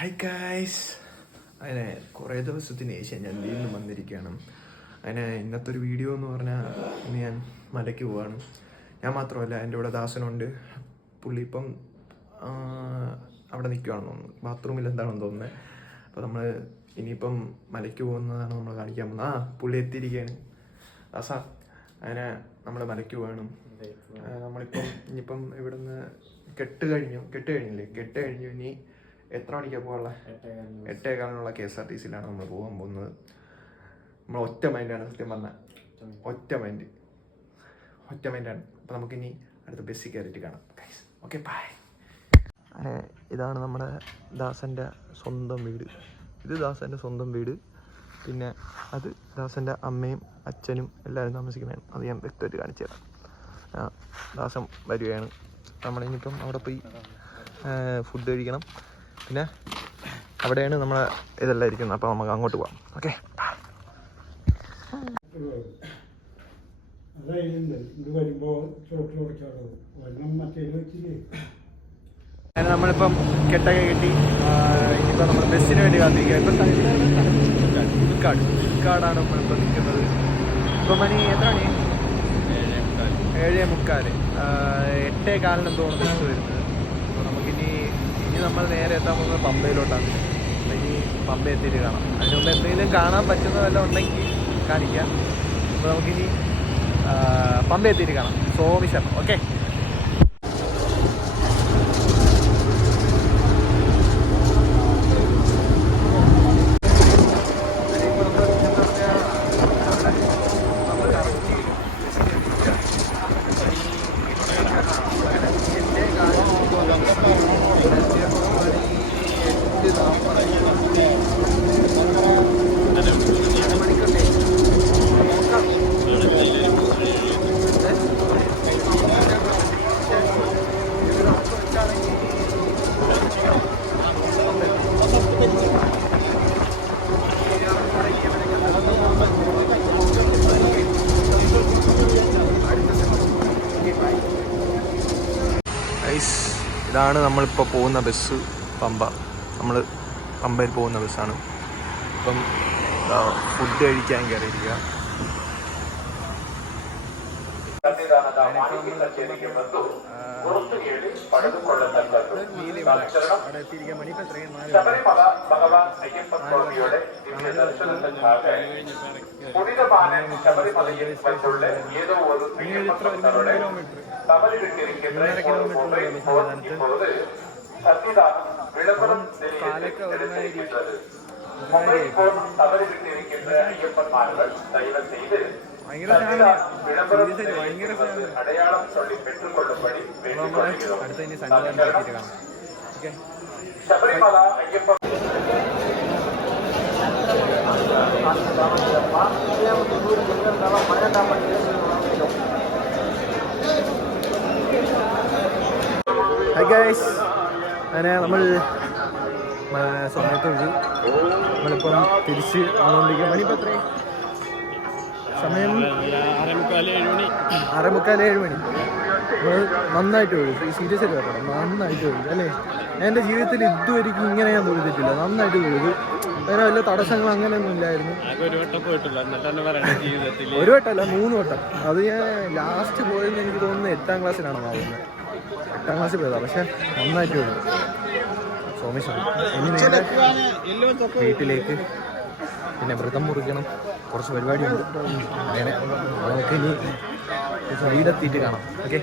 Hi guys. അങ്ങനെ കുറേ ദിവസത്തിന് ശേഷം ഞാൻ വീണ്ടും വന്നിരിക്കുകയാണ്. അങ്ങനെ ഇന്നത്തെ ഒരു വീഡിയോ എന്ന് പറഞ്ഞാൽ ഇന്ന് ഞാൻ മലയ്ക്ക് പോവാണ്. ഞാൻ മാത്രമല്ല, എൻ്റെ കൂടെ ദാസനുണ്ട്. പുള്ളി ഇപ്പം അവിടെ നിൽക്കുകയാണെന്ന് തോന്നുന്നു, ബാത്റൂമിൽ എന്താണെന്ന് തോന്നുന്നത്. അപ്പോൾ നമ്മൾ ഇനിയിപ്പം മലയ്ക്ക് പോകുന്നതാണ് നമ്മൾ കാണിക്കാൻ പോകുന്നത്. പുള്ളി എത്തിയിരിക്കുകയാണ് ദാസ. അങ്ങനെ നമ്മൾ മലയ്ക്ക് പോകണം. നമ്മളിപ്പം ഇനിയിപ്പം ഇവിടുന്ന് കെട്ട് കഴിഞ്ഞു. ഇനി എത്ര മണിക്കാണ് പോകാനുള്ള? 8:15 KSRTCയിലാണ് നമ്മൾ പോകാൻ പോകുന്നത്. നമ്മൾ ഒറ്റ മൈൻഡാണ്, സത്യം പറഞ്ഞാൽ ഒറ്റ മൈൻഡാണ്. അപ്പോൾ നമുക്കിനി അടുത്ത ബസ്സിൽ കയറിയിട്ട് കാണാം. Okay, bye. ഇതാണ് നമ്മുടെ ദാസൻ്റെ സ്വന്തം വീട്. ഇത് ദാസൻ്റെ സ്വന്തം വീട്. പിന്നെ അത് ദാസൻ്റെ അമ്മയും അച്ഛനും എല്ലാവരും താമസിക്കുന്നതാണ്. അത് ഞാൻ വ്യക്തമായിട്ട് കാണിച്ചു തരാം. ദാസം വരികയാണ്. നമ്മളിനിയിപ്പം അവിടെ പോയി ഫുഡ് കഴിക്കണം. പിന്നെ അവിടെയാണ് നമ്മളെ ഇതെല്ലാം ഇരിക്കുന്നത്. അപ്പോൾ നമുക്ക് അങ്ങോട്ട് പോകാം. ഓക്കെ, അങ്ങനെ നമ്മളിപ്പം കെട്ടൊക്കെ കെട്ടി ഇനിയിപ്പോൾ നമ്മൾ ബസ്സിന് വേണ്ടി കാത്തിരിക്കുക. ഇപ്പം ഇക്കാടാണ് നമ്മളിപ്പോൾ നിൽക്കുന്നത്. ഇപ്പം മണി എത്ര മണി? 7:45. 8:15 തോന്നുന്നു ബസ് വരുന്നത്. അപ്പോൾ നമുക്കിനി നമ്മൾ നേരെ എത്താൻ പോകുന്നത് പമ്പയിലോട്ടാണ്. ഇനി പമ്പ എത്തിയിട്ട് കാണാം. അതിന് മുമ്പ് എന്തെങ്കിലും കാണാൻ പറ്റുന്ന വല്ലതും ഉണ്ടെങ്കിൽ കാണിക്കാം. അപ്പോൾ നമുക്കിനി പമ്പ എത്തിയിട്ട് കാണാം. സോമിശം. ഓക്കെ, ഇതാണ് നമ്മളിപ്പോൾ പോകുന്ന ബസ്. പമ്പ. നമ്മൾ പമ്പയിൽ പോകുന്ന ബസ്സാണ്. ഇപ്പം ഫുഡ് കഴിക്കാൻ കയറിയിരിക്കുക. അടുത്ത സംഗീതം കാണാം. Okay, hi guys. അങ്ങനെ നമ്മൾ സമയത്ത് വെച്ച് നമ്മളിപ്പം തിരിച്ച് വന്നുകൊണ്ടിരിക്കുക. മണിപ്പോൾ എത്രയും സമയം 6:45-7 മണി. നമ്മൾ നന്നായിട്ട് ഒഴുകും. സീരിയസ് ആയിട്ട് പറയണം, നന്നായിട്ട് ഒഴുകും അല്ലേ. ഞാൻ എൻ്റെ ജീവിതത്തിൽ ഇതുവരെയ്ക്കും ഇങ്ങനെ ഞാൻ തൊഴുതിട്ടില്ല. നന്നായിട്ട് ഒഴുകും. വേറെ വല്ല തടസ്സങ്ങൾ അങ്ങനെയൊന്നും ഇല്ലായിരുന്നു. ഒരു വട്ടമല്ല, 3 വട്ടം. അത് ഞാൻ ലാസ്റ്റ് പോയതെന്ന് എനിക്ക് തോന്നുന്നത് 8ാം ക്ലാസ്സിലാണ് ആവുന്നത്. 8ാം ക്ലാസ്സിൽ പോയതാണ്. പക്ഷെ നന്നായിട്ട് ഒഴുകും. സോമേശ്വരം. ഇനി നേരെ വീട്ടിലേക്ക്. പിന്നെ വ്രതം മുറിക്കണം, കുറച്ച് പരിപാടിയുണ്ട്. അങ്ങനെ നമുക്കിനി വീടെത്തിയിട്ട് കാണാം. ഓക്കെ.